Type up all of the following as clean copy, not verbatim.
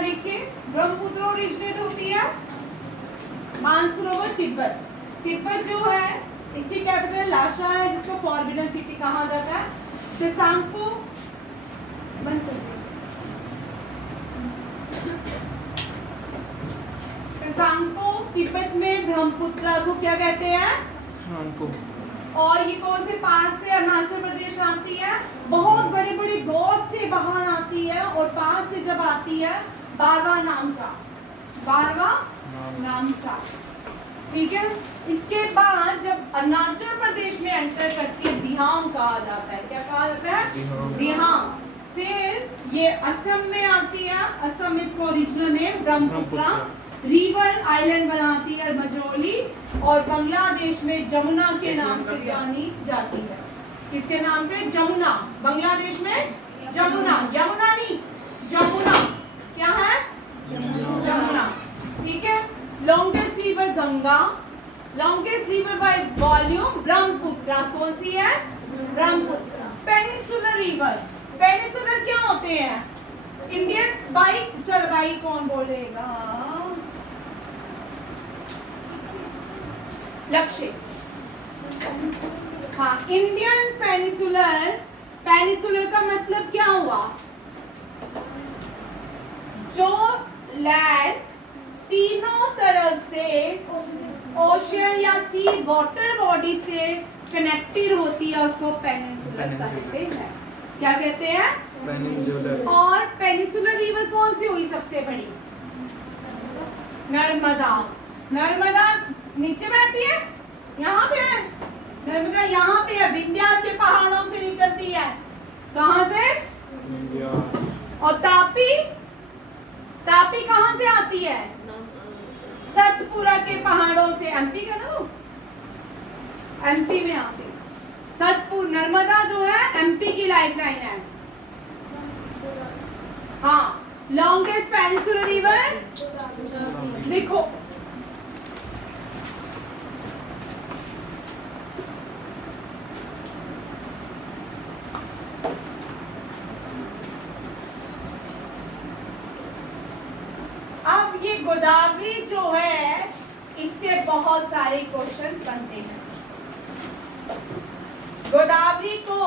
यहाँ देखिए ब्रह्मपुत्र ओरिजिनेट होती है मानसरोवर तिब्बत। तिब्बत जो है इसकी कैपिटल लाशा है जिसको फॉरबिडन सिटी कहा जाता है। त्सांगपो बंद कर दो। त्सांगपो तिब्बत में ब्रह्मपुत्र को क्या कहते हैं? और ये कौन से पास से अरुणाचल प्रदेश आती है? बहुत बड़े बड़े गौर से बाहर आती है और पास से जब आती है बारवा नामचा, ठीक है। इसके बाद जब अरुणाचल प्रदेश में एंटर करती है दिहांग कहा जाता है। क्या कहा जाता है? दिहांग। फिर ये असम में आती है, असम इसको original name Brahmaputra river island बनाती है मजोली, और बांग्लादेश में जमुना के नाम से जानी जाती है। किसके नाम पे? जमुना। बांग्लादेश में जमुना, यमुना नहीं जमुना। क्या है? जमुना, ठीक है। Longest river Ganga, longest river by volume Brahmaputra. कौन सी है? ब्रह्मपुत्र। पेनिसुलर रिवर, पेनिसुलर क्या होते हैं? इंडियन बाइक, चल भाई कौन बोलेगा? लक्ष्य। हाँ, इंडियन पेनिसुलर, पेनिसुलर का मतलब क्या हुआ? जो लैंड तीनों तरफ से ओशियन या सी वाटर बॉडी से कनेक्टेड होती है उसको पेनिसुलर कहते हैं। क्या कहते हैं? पेनिसुलर। और पेनिसुलर रिवर कौन सी हुई सबसे बड़ी? नर्मदा। नर्मदा नीचे बहती है, यहाँ पे है नर्मदा, यहाँ पे है, विंध्याचल के पहाड़ों से निकलती है। कहाँ से? और तापी, तापी कहाँ से आती है? सतपुरा के पहाड़ों से। एमपी का ना, एमपी में आती है सतपुर। नर्मदा जो है एमपी की लाइफलाइन है। हाँ, लॉन्गेस्ट पेनिसुलर रिवर लिखो। अब ये गोदावरी जो है इससे बहुत सारे क्वेश्चंस बनते हैं। गोदावरी को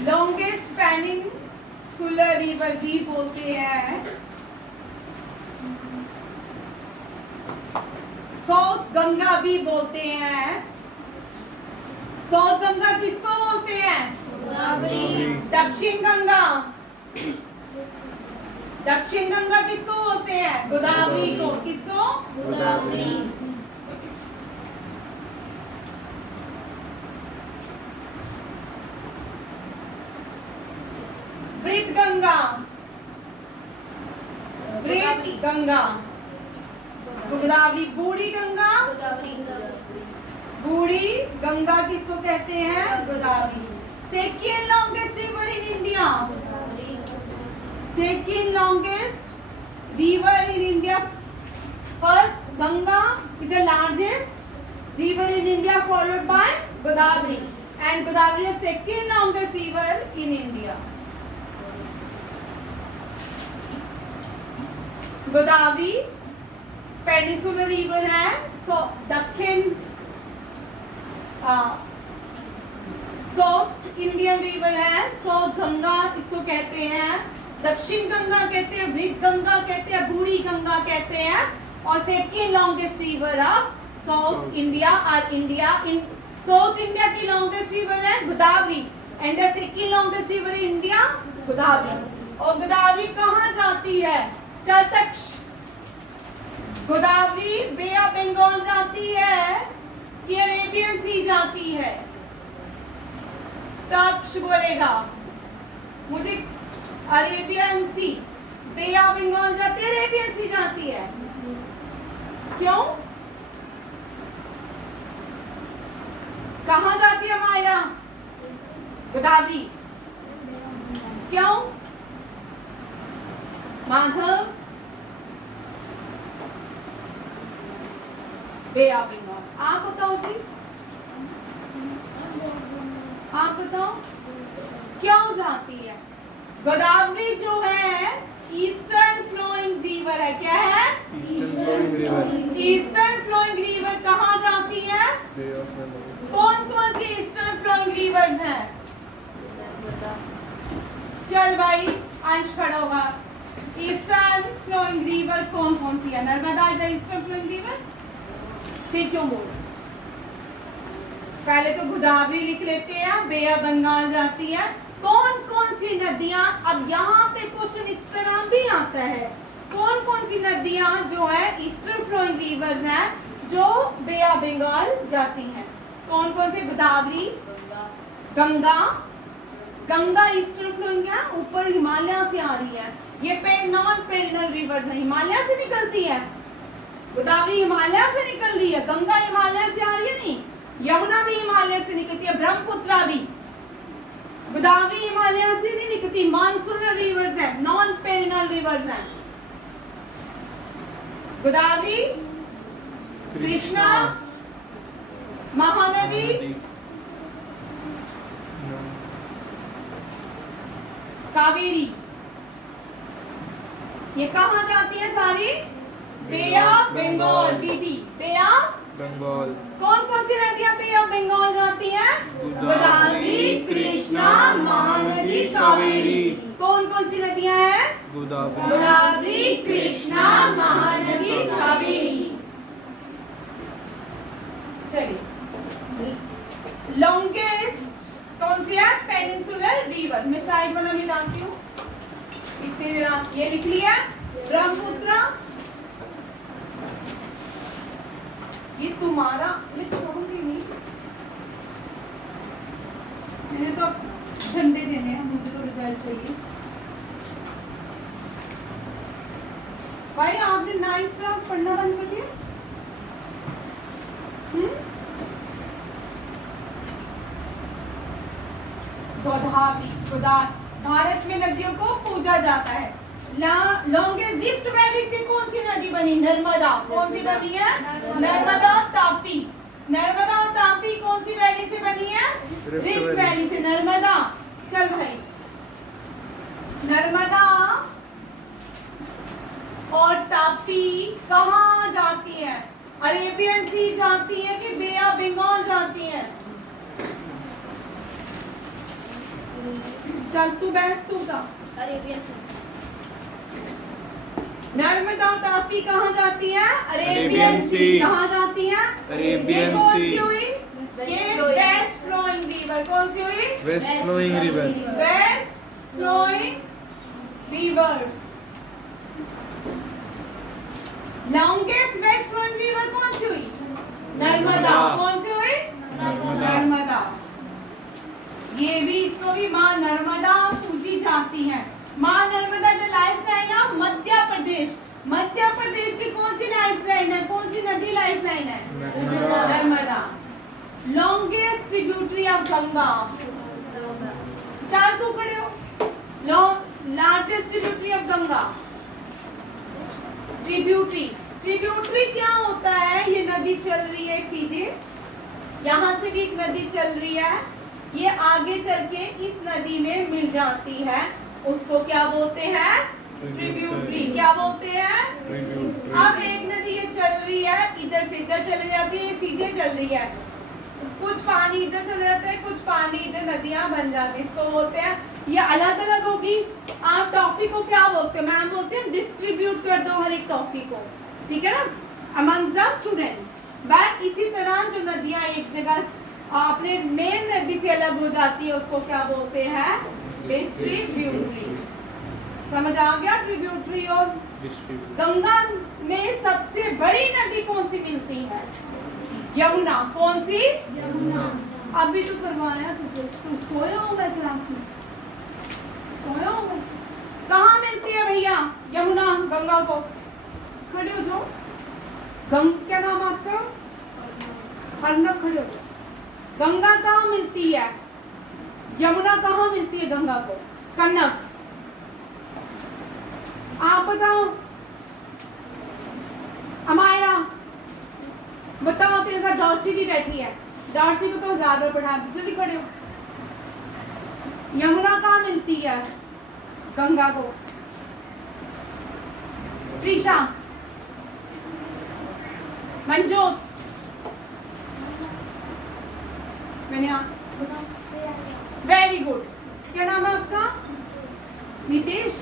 लॉन्गेस्ट पेनिनसुलर रिवर भी बोलते हैं। साउथ गंगा भी बोलते हैं। साउथ गंगा किसको बोलते हैं? गोदावरी। दक्षिण गंगा, दक्षिण गंगा किसको बोलते हैं? गोदावरी को। किसको? गोदावरी। वृत गंगा, वृत गंगा, गोदावरी। बूढ़ी गंगा, बूढ़ी गंगा किसको कहते हैं? Godavari. Second longest river in India, second longest river in India. First Ganga is the largest river in India followed by Godavari, and Godavari is second longest river in India. Godavari peninsular river है, दक्षिण साउथ इंडियन रिवर है। South Ganga इसको कहते हैं, दक्षिण गंगा कहते हैं, वृत गंगा कहते हैं, बूढ़ी गंगा कहते हैं, और second longest river of south India और इंडिया। इन साउथ इंडिया की लॉन्गेस्ट रिवर है Godavari, and the second longest river in India Godavari. और गोदावरी कहाँ जाती है? चल तक्ष। गोदावरी बे ऑफ बंगाल जाती है कि अरेबियन सी जाती है? तक्ष बोलेगा मुझे। Arabian Sea, Bay of Bengal जाती है, अरेबियन सी जाती है। क्यों? कहाँ जाती है माया? गोदावरी। क्यों? माधव? बे ऑफ बंगाल। आप बताओ जी, आप बताओ क्यों जाती है? गोदावरी जो है ईस्टर्न फ्लोइंग रिवर है। क्या है? Eastern flowing river. Eastern flowing river कहाँ जाती है? Bay of Bengal. कौन कौन सी ईस्टर्न फ्लोइंग रिवर्स हैं? चल भाई अंश खड़ा होगा। ईस्टर्न फ्लोइंग रिवर कौन कौन सी है? Narmada is the eastern flowing river. फिर क्यों बोल? पहले तो गोदावरी लिख लेते हैं, बे ऑफ बंगाल जाती है। कौन कौन सी नदियां, अब यहाँ पे क्वेश्चन इस तरह भी आता है, कौन कौन सी नदियां जो है ईस्टर्न फ्लोइंग रिवर्स हैं जो बे ऑफ बंगाल जाती हैं? कौन कौन से? गोदावरी, गंगा। गंगा ईस्टर्न फ्लोइंग है, ऊपर हिमालय से आ रही है। ये नॉन पेरिनल रिवर्स है, हिमालय से निकलती है। गोदावरी हिमालय से निकल रही है, गंगा हिमालय से आ रही है नहीं, यमुना भी हिमालय से निकलती है, ब्रह्मपुत्र भी। गोदावरी हिमालय से नहीं निकलती, मानसूनल रिवर्स है, नॉन पेरिनल रिवर्स है। गोदावरी, कृष्णा, महानदी, कावेरी। ये कहाँ जाती है सारी? Bay of Bengal. BT, bay of Bengal. कौन कौन सी नदियां बे ऑफ बंगाल जाती हैं? गोदावरी, कृष्णा, महानदी, कावेरी। कौन कौन सी नदियां हैं? गोदावरी, कृष्णा, महानदी, कावेरी। चलिए, लॉन्गेस्ट कौन सी है? Peninsular river. मैं साइड वाला भी जानती हूँ, ये लिख लिया, ब्रह्मपुत्र। ये तुम्हारा, मैं छोड़ूंगी नहीं, मैंने तो झंडे देने हैं, मुझे तो रिजल्ट चाहिए। भाई आपने 9th क्लास पढ़ना बंद कर दिया? गोदावरी, भारत में नदियों को पूजा जाता है। लॉन्गेस्ट रिफ्ट वैली से कौन सी नदी बनी? नर्मदा। कौन सी बनी है? नर्मदा, तापी। नर्मदा और तापी कौन सी वैली से बनी है? रिफ्ट वैली से। नर्मदा, चल भाई, नर्मदा और तापी कहाँ जाती है? अरेबियन सी जाती है कि बे ऑफ बंगाल जाती है? चल तू बैठ, तू बता। अरेबियन सी। नर्मदा तापी कहाँ जाती है? अरेबियन सी। कहाँ जाती है? अरेबियन कौन सी। सी हुई? ये वेस्ट फ्लोइंग रिवर। कौन सी हुई? West flowing river. West flowing rivers. Longest west flowing river कौन सी हुई? नर्मदा। कौन सी हुई? नर्मदा। ये भी, इसको भी माँ नर्मदा पूजी जाती है। माँ Narmada the lifeline of Madhya Pradesh. Madhya Pradesh की कौन सी लाइफ लाइन है? कौन सी नदी लाइफ लाइन है? Narmada. Longest tributary of Ganga. चार तू खड़े हो। Largest tributary of Ganga. Tributary, tributary क्या होता है? ये नदी चल रही है सीधे, यहाँ से भी एक नदी चल रही है, ये आगे चल के इस नदी में मिल जाती है, उसको क्या बोलते हैं? ट्रिब्यूटरी। क्या बोलते हैं? अब एक नदी ये चल रही है, इधर से इधर चले जाती है, ये सीधे चल रही है, कुछ पानी इधर चले जाता है, कुछ पानी इधर, नदियां बन जाती है, इसको बोलते हैं। ये अलग अलग होगी। आप टॉफी को क्या बोलते हैं? मैम बोलते हैं डिस्ट्रीब्यूट कर दो हर एक टॉफी को, ठीक है ना, अमंग्स द स्टूडेंट। बट इसी तरह जो नदियां एक जगह अपने मेन नदी से अलग हो जाती है, उसको क्या बोलते हैं? डिस्ट्रीब्यूटरी। समझ आ गया? ट्रिब्यूटरी और गंगा में सबसे बड़ी नदी कौन सी मिलती है? यमुना। कौन सी? यमुना। अभी तो करवाया तुझे, तू सोया होगा क्लास में, सोया होगा। कहाँ मिलती है भैया यमुना गंगा को? खड़े हो जाओ। क्या नाम आपका? अर्नब। खड़े हो जाओ। गंगा कहाँ मिलती है? यमुना कहाँ मिलती है गंगा को? कन्नव। आप बताओ। अमायरा बताओ। तेरे साथ डॉर्सी भी बैठी है, डॉर्सी को तो ज्यादा पढ़ा, जल्दी खड़े हो। यमुना कहाँ मिलती है गंगा को? त्रिशा, मंजोत, मैंने वेरी गुड। क्या नाम है आपका? नितेश।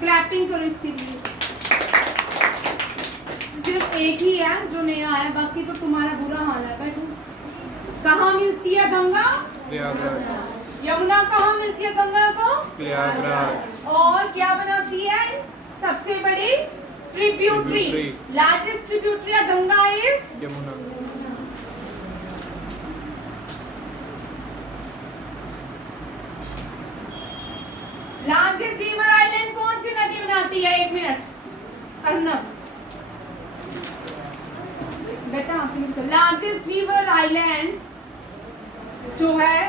क्लैपिंग करो इसके लिए। सिर्फ एक ही है जो नया है, बाकी तो तुम्हारा बुरा हाल है। बैठो। कहाँ मिलती है गंगा? प्रयागराज। यमुना कहाँ मिलती है गंगा को? प्रयागराज। और क्या बनाती है सबसे बड़ी ट्रिब्यूटरी? लार्जेस्ट ट्रिब्यूटरी है Ganga is Yamuna. Largest river island कौन सी नदी बनाती है? 1 मिनट। अर्नब बेटा लार्जेस्ट रिवर आइलैंड जो है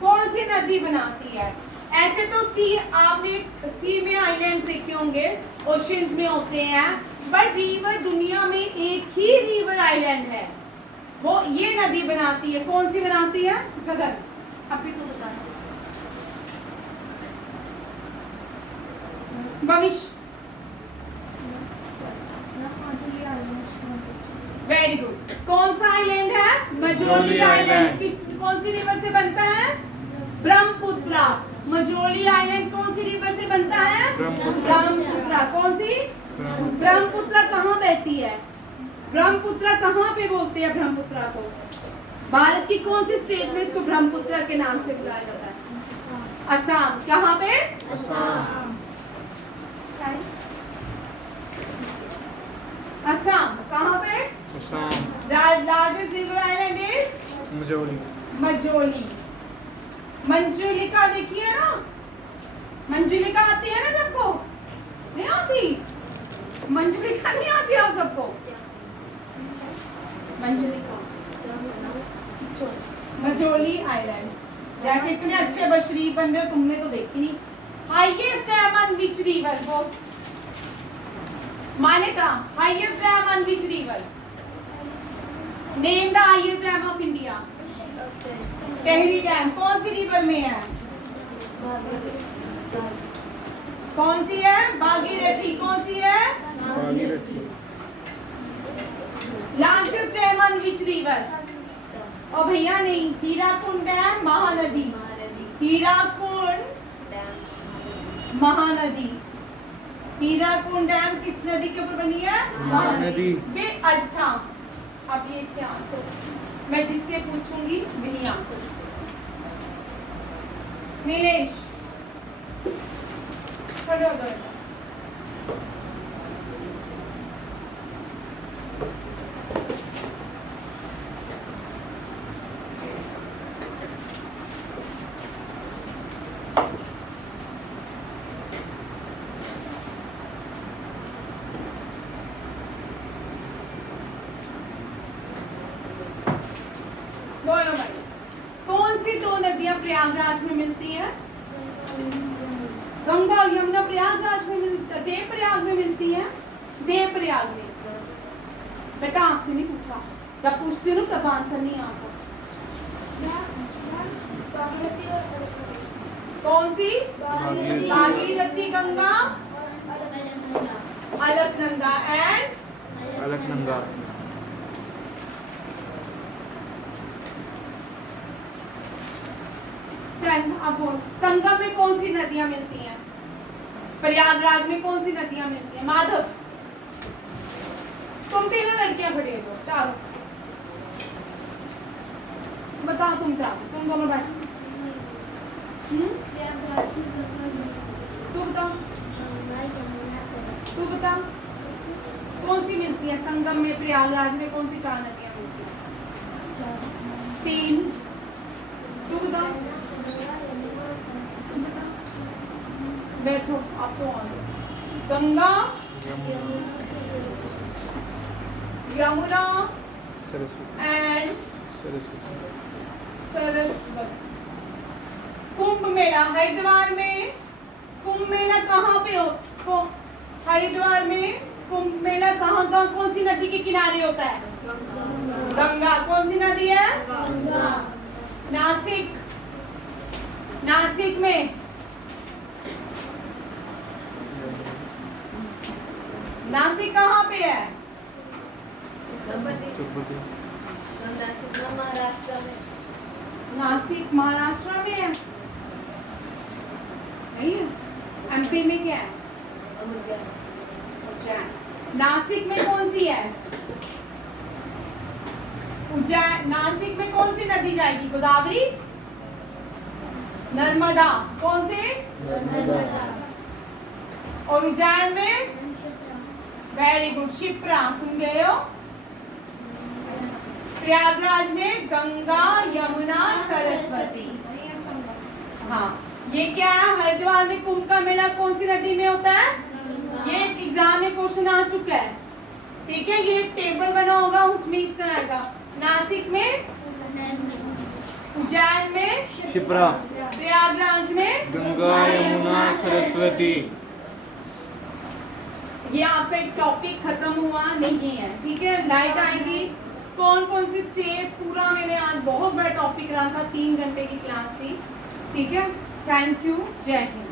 कौन सी नदी बनाती है? ऐसे तो सी, आपने सी में आइलैंड्स देखे होंगे, ओशियंस में होते हैं, बट रिवर दुनिया में एक ही रिवर आइलैंड है, वो ये नदी बनाती है। कौन सी बनाती है? गगन अभी तो बता। भविष्य। Very good. कौन सा आइलैंड है? मजोली आइलैंड। किस कौन सी रिवर से बनता है? ब्रह्मपुत्रा। मजोली आइलैंड कौन सी रिवर से बनता है? ब्रह्मपुत्रा। कौन सी? ब्रह्मपुत्रा कहाँ बहती है? ब्रह्मपुत्रा कहाँ पे बोलते हैं ब्रह्मपुत्रा को? भारत की कौन सी स्टेट में इसको ब्रह्मपुत्रा के नाम से बुलाया जाता है? असम। कहाँ पे? असम। असम। कहाँ पे? Assam. Largest river island is Majuli. Majuli. Manjulika देखिए ना, मंजुलिका आती है ना सबको? नहीं आती? मंजुलिका नहीं आती आप सबको? मंजुलिका मजोली आइलैंड। जैसे इतने अच्छे बशरीफ बन रहे हो, तुमने तो देखी नहीं। Highest dam on which river? वो मान्यता highest dam on which river? Name the highest dam of India. Tehri dam कौन सी रिवर में है? कौन सी है? भागीरथी। कौन सी है? Bhagirathi. Largest dam on which river? और भैया नहीं, हीराकुंड डैम महानदी। हीराकुंड महानदी। हीराकुंड डैम किस नदी के ऊपर बनी है? महानदी। वे अच्छा, अब ये इसके आंसर मैं जिससे पूछूंगी वही आंसर। नीलेश खड़े हो जाओ। बोलो भाई, कौन सी दो नदियां प्रयागराज में मिलती हैं? गंगा और यमुना प्रयागराज में मिलती, देवप्रयाग में मिलती है। देवप्रयाग में। बेटा आपसे नहीं पूछा, जब पूछती हूँ तब आंसर नहीं आता। कौन सी? भागीरथी, गंगा, अलकनंदा एंड अलकनंदा। चल अब बोल, संगम में कौन सी नदियां मिलती हैं? प्रयागराज में कौन सी नदियां मिलती हैं? माधव, तुम तीनों लड़कियां खड़ी हो, चारों बताओ। तुम चारों, तुम दोनों बैठो। तू बताओ, तू बता कौन सी मिलती है संगम में? प्रयागराज में कौन सी 4 नदियां मिलती हैं? 3। तू बता। बैठो आप तो। गंगा, यमुना सरस्वती। एंड सरस्वती। सरस्वती। कुंभ मेला हरिद्वार में, कुंभ मेला कहाँ पे हो? हरिद्वार में कुंभ मेला कहाँ कौन सी नदी के किनारे होता है? गंगा। कौन सी नदी है? गंगा। नासिक, नासिक में नासिक कहाँ पे है? महाराष्ट्र में। नासिक महाराष्ट्र में है, नहीं है? एमपी में क्या है? उज्जैन। नासिक में कौन सी है? उज्जैन। नासिक में कौन सी नदी जाएगी? गोदावरी, नर्मदा। कौन सी? और उज्जैन में? Very good, Shipra. तुम गए हो? प्रयागराज में गंगा, यमुना, सरस्वती। हाँ, ये क्या है? हरिद्वार में कुंभ का मेला कौन सी नदी में होता है? ये एग्जाम में क्वेश्चन आ चुका है, ठीक है? ये टेबल बना होगा, उसमें इस तरह आएगा। नासिक में, उज्जैन में शिप्रा, प्रयागराज में गंगा, यमुना, सरस्वती। ये आपका एक टॉपिक खत्म हुआ नहीं है, ठीक है? लाइट आएगी। कौन कौन सी स्टेट्स, पूरा मैंने आज बहुत बड़ा टॉपिक रहा था, 3 घंटे की क्लास थी, ठीक है? थैंक यू, जय हिंद।